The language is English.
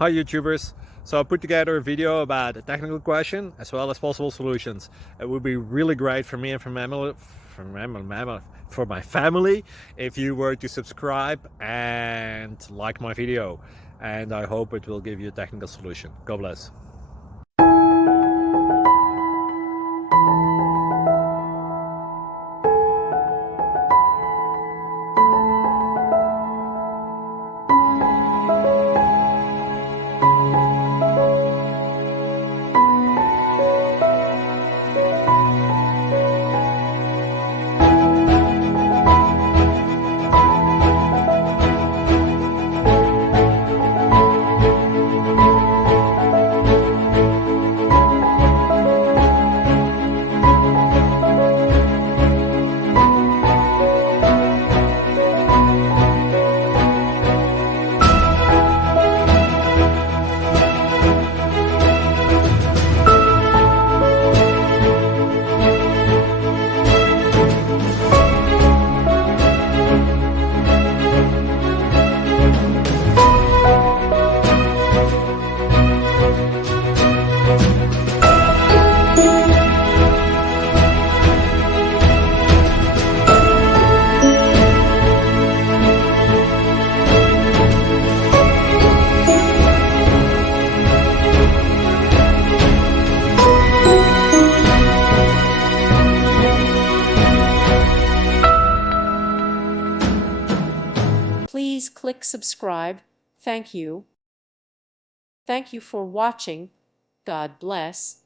Hi YouTubers! So I put together a video about a technical question as well as possible solutions. It would be really great for me and for my family if you were to subscribe and like my video, and I hope it will give you a technical solution. God bless. Please click subscribe. Thank you. Thank you for watching. God bless.